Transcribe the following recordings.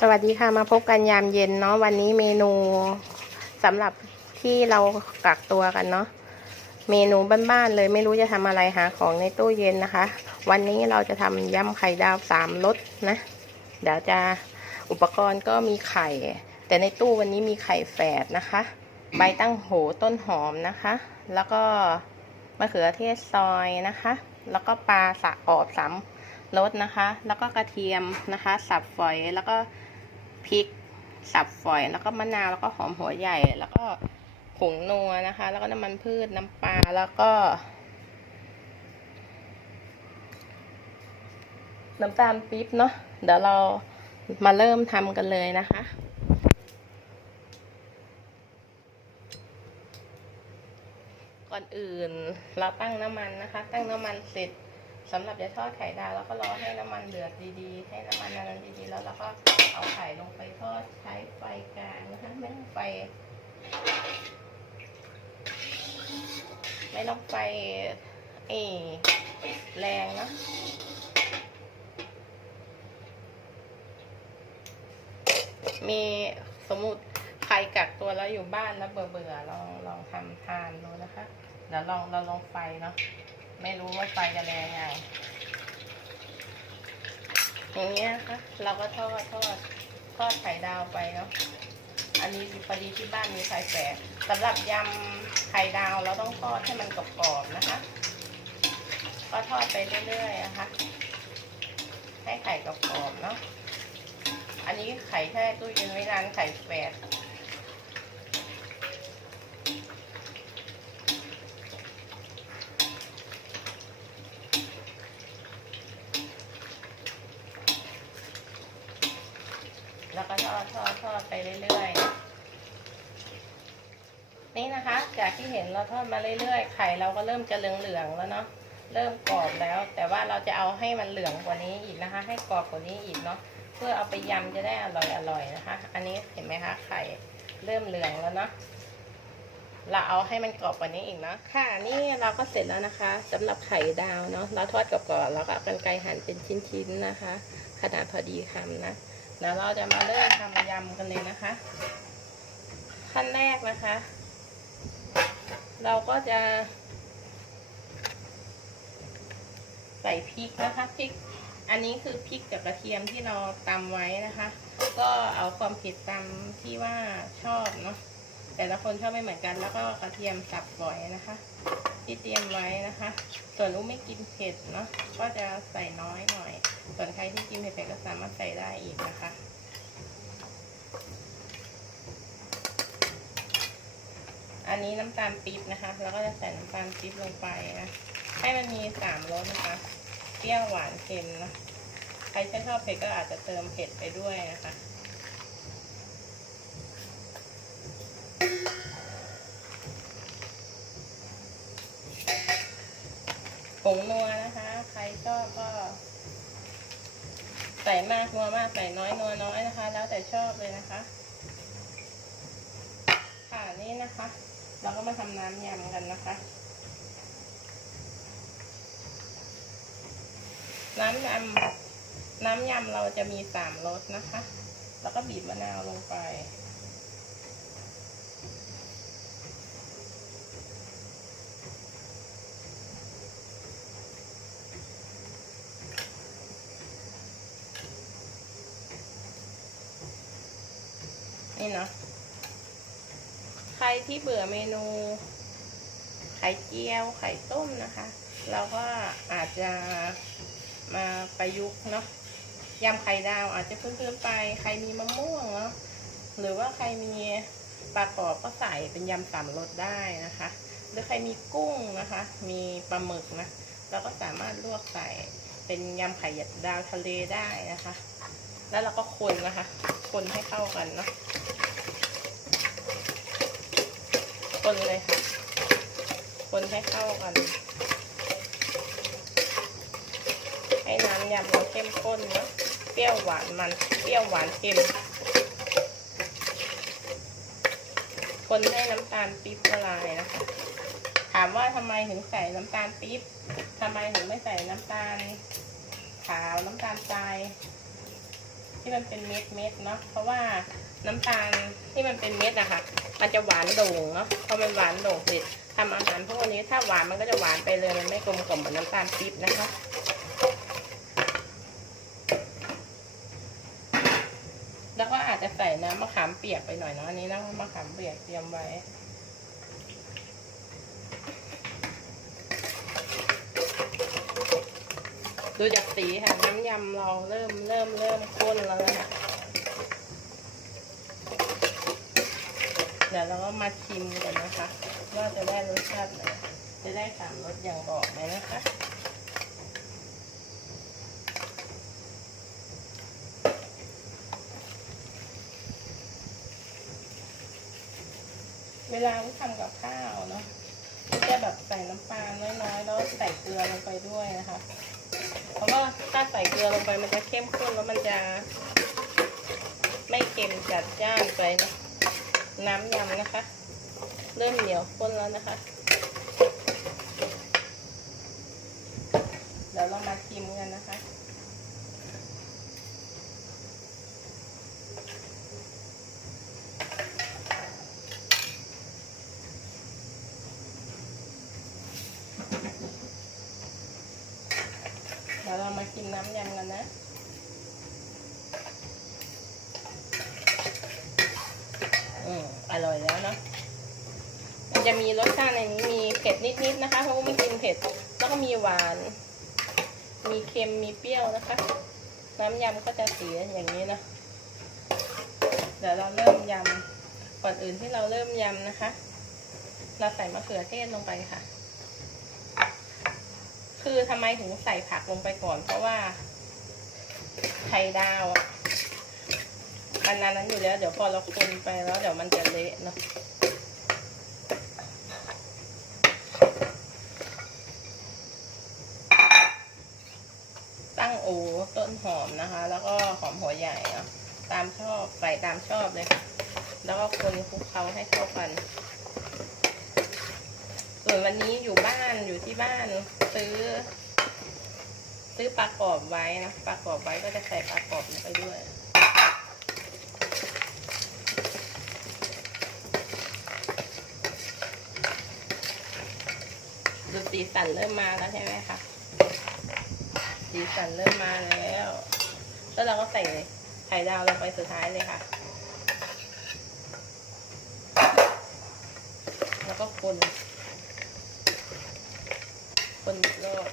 สวัสดีค่ะมาพบกันยามเย็นเนาะวันนี้เมนูสำหรับที่เรากักตัวกันเนาะเมนูบ้านๆเลยไม่รู้จะทำอะไรหาของในตู้เย็นนะคะ วันนี้เราจะทำยำไข่ดาวสามรสนะ เดี๋ยวจะอุปกรณ์ก็มีไข่ แต่ในตู้วันนี้มีไข่แฝดนะคะ ใบตั้งโหต้นหอมนะคะ แล้วก็มะเขือเทศซอยนะคะ แล้วก็ปลาสะกรอบสามรสนะคะ แล้วก็กระเทียมนะคะ สับฝอยแล้วก็ พริกสับฝอยแล้วก็มะนาวแล้วก็หอมหัวใหญ่ แล้วก็ผงนัวนะคะ แล้วก็น้ำมันพืชน้ำปลาแล้วก็ น้ำตาลปี๊บเนาะเดี๋ยวเรามาเริ่มทำกันเลยนะคะ ก่อนอื่นเราตั้งน้ำมันนะคะ ตั้งน้ำมันเสร็จ สำหรับจะทอดไข่ดาวแล้วก็รอให้น้ำมันเดือดดีๆ ให้น้ำมันนั้นดีๆ แล้วเราก็เอาไข่ลงไปทอดใช้ไฟกลางนะคะไม่ต้องไฟ ไม่ต้องไฟเอแรงนะมีสมมุติใครกักตัวแล้วอยู่บ้านแล้วเบื่อเบื่อลองลองทำทานดูนะคะเดี๋ยวลองเราลองไฟเนาะ ไม่รู้ว่าไฟจะแรงไงอย่างเงี้ยค่ะเราก็ทอดทอดทอดไข่ดาวไปเนาะอันนี้พอดีที่บ้านมีไข่แฝดสำหรับยำไข่ดาวเราต้องทอดให้มันกรอบๆนะคะ ก็ทอดไปเรื่อยๆนะคะ ให้ไข่กรอบๆเนาะอันนี้ไข่แช่ตู้เย็นไว้นานไข่แฝดแล้วก็ทอดทอดทอดไปเรื่อยๆ นี่นะคะ จากที่เห็นเราทอดมาเรื่อยๆ ไข่เราก็เริ่มจะเหลืองๆแล้วเนาะ เริ่มกรอบแล้ว แต่ว่าเราจะเอาให้มันเหลืองกว่านี้อีกนะคะ ให้กรอบกว่านี้อีกเนาะ เพื่อเอาไปยำจะได้อร่อยอร่อยนะคะ อันนี้เห็นไหมคะ ไข่เริ่มเหลืองแล้วเนาะ เราเอาให้มันกรอบกว่านี้อีกเนาะ ค่ะ นี่เราก็เสร็จแล้วนะคะสำหรับไข่ดาวเนาะ เราทอดกรอบๆแล้วก็เอากันไกรหั่นเป็นชิ้นๆนะคะ ขนาดพอดีคำนะ แล้วเราจะมาเริ่มทำยำกันเลยนะคะ ขั้นแรกนะคะ เราก็จะ ใส่พริกนะคะพริก อันนี้คือพริกกับกระเทียมที่เราตำไว้นะคะ ก็เอาความเผ็ดตามที่ว่าชอบเนาะแต่ละคนชอบไม่เหมือนกัน แล้วก็กระเทียมสับฝอยนะคะ ที่เตรียมไว้นะคะ ส่วนอุ้มไม่กินเผ็ดเนาะก็จะใส่น้อยหน่อย ส่วนใครที่กินเผ็ดๆก็สามารถใส่ได้อีกนะคะ นนี้น้ำตาลปี๊บนะคะแล้วก็จะใส่น้ำตาลปี๊บลงไปนะให้มันมีสามรสนะคะเปรี้ยวหวานเค็มนะใครชอบเผ็ดก็อาจจะเติมเผ็ดไปด้วยนะคะผงนัวนะคะ ใครชอบก็ ใส่มากนัวมากใส่น้อยนัวน้อยนะคะ แล้วแต่ชอบเลยนะคะ ค่ะนี่นะคะ เราก็มาทำน้ำยำกันนะคะ น้ำยำน้ำยำเราจะมีสามรสนะคะ แล้วก็บีบมะนาวลงไปนี่เนาะ รที่เบื่อเมนู ไข่เจียวไข่ต้มนะคะ เราก็อาจจะมาประยุกต์เนาะยำไข่ดาวอาจจะเพิ่มๆไป ใครมีมะม่วงเนาะหรือว่าใครมีปลากรอบก็ใส่เป็นยำสามรสได้นะคะ หรือใครมีกุ้งนะคะ มีปลาหมึกนะเราก็สามารถลวกใส่เป็นยำไข่ดาวทะเลได้นะคะ แล้วเราก็คนนะคะ คนให้เข้ากันเนาะ คนเลยค่ะ คนให้เข้ากัน ให้น้ำยำเราเข้มข้นเนาะเปรี้ยวหวานมัน เปรี้ยวหวานเค็ม คนให้น้ำตาลปี๊บละลายนะคะ ถามว่าทำไมถึงใส่น้ำตาลปี๊บทำไมถึงไม่ใส่น้ำตาลขาวน้ำตาลทราย ที่มันเป็นเม็ดเม็ดเนาะเพราะว่า น้ำตาลที่มันเป็นเม็ดอะคะมันจะหวานโด่งเนาะพอมันหวานโด่งเสร็จทำอาหารพวกนี้ถ้าหวานมันก็จะหวานไปเลยมันไม่กลมกล่อมเหมือนน้ำตาลปี๊บนะคะแล้วก็อาจจะใส่น้ำมะขามเปียกไปหน่อยเนาะอันนี้น้ำมะขามเปียกเตรียมไว้ดูจากสีค่ะน้ำยำเราเริ่มเริ่มเริ่มข้นแล้วนะคะ ดี๋ยวเราก็มาชิมกันนะคะ ว่าจะได้รสชาติไหนจะได้สามรสอย่างบอกไหมนะคะเวลาที่ทำกับข้าวเนาะก็จะแบบใส่น้ำปลาน้อยๆแล้วใส่เกลือลงไปด้วยนะคะ เพราะว่าถ้าใส่เกลือลงไปมันจะเข้มข้นแล้วมันจะ ไม่เค็มจัดจ้านไปนะ น้ำยำนะคะ เริ่มเหนียวข้นแล้วนะคะ เดี๋ยวเรามาชิมกันนะคะเดี๋ยวเรามากินน้ำยำกันนะ อืมอร่อยแล้วเนาะ มันจะมี รสชาติในนี้มีเผ็ดนิดๆนะคะเพราะว่าไม่กินเผ็ดแล้วก็มีหวาน มีเค็มมีเปรี้ยวนะคะ น้ำยำก็จะสีอย่างนี้นะเดี๋ยวเราเริ่มยำก่อนอื่นที่เราเริ่มยำนะคะ เราใส่มะเขือเทศลงไปค่ะ คือทำไมถึงใส่ผักลงไปก่อน เพราะว่าไข่ดาวอะมันนั้นนั้นอยู่แล้ว เดี๋ยวพอเราคนไปแล้ว เดี๋ยวมันจะเละเนาะ ตั้งโอ ต้นหอมนะคะ แล้วก็หอมหัวใหญ่เนาะตามชอบใส่ตามชอบเลยค่ะแล้วก็คนคลุกเคล้าให้เข้ากัน ส่วนวันนี้อยู่บ้านอยู่ที่บ้านซื้อ ซื้อปลากรอบไว้นะปลากรอบไว้ก็จะใส่ปลากรอบลงไปด้วยดูสีสันเริ่มมาแล้วใช่ไหมคะ สีสันเริ่มมาแล้ว แล้วเราก็ใส่ไข่ดาวลงไปสุดท้ายเลยค่ะ แล้วก็คน คนรอบ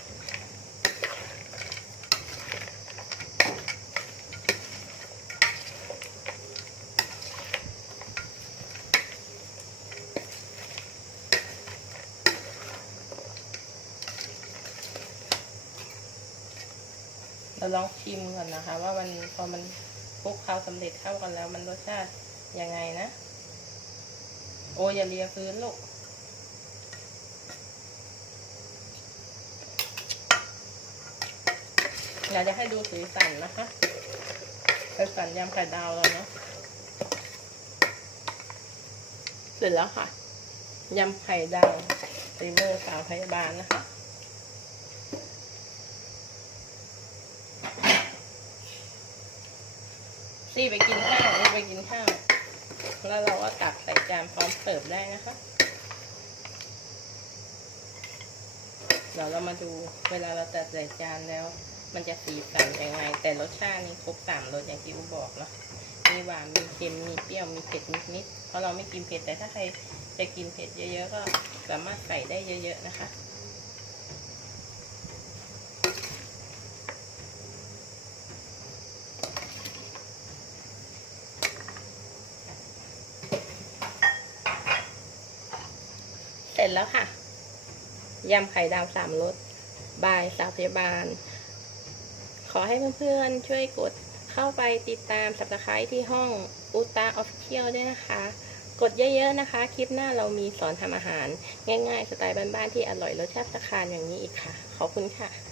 เราลองชิมก่อนนะคะ ว่ามันพอมันคลุกเคล้าสำเร็จเข้ากันแล้ว มันรสชาติยังไงนะ โอ้ยอย่าเลียพื้นลูกอยากจะให้ดูสีสันนะคะสีสันยำไข่ดาวแล้วเนาะเสร็จแล้วค่ะยำไข่ดาวซีเวอร์สาวพยาบาลนะคะ ซี่ไปกินข้าวนี่ไปกินข้าว แล้วเราก็ตักใส่จานพร้อมเสิร์ฟได้นะคะ เดี๋ยวเรามาดูเวลาเราตัดใส่จานแล้ว มันจะสีสันยังไง แต่รสชาตินี่ครบสามรสอย่างที่อูบอกเนาะมีหวานมีเค็มมีเปรี้ยวมีเผ็ดนิดๆเพราะเราไม่กินเผ็ดแต่ถ้าใครจะกินเผ็ดเยอะ ๆ ก็สามารถใส่ได้เยอะ ๆ นะคะ ร็จแล้วค่ะ ยำไข่ดาวสามรสบายสาวพยาบาล ขอให้เพื่อนๆช่วยกดเข้าไปติดตามสับตะไคร้ที่ห้องอุตาออฟเชียลด้วยนะคะ กดเยอะๆนะคะ คลิปหน้าเรามีสอนทำอาหาร ง่ายๆ สไตล์บ้านๆที่อร่อยรสชาติสะคานอย่างนี้อีกค่ะ ขอบคุณค่ะ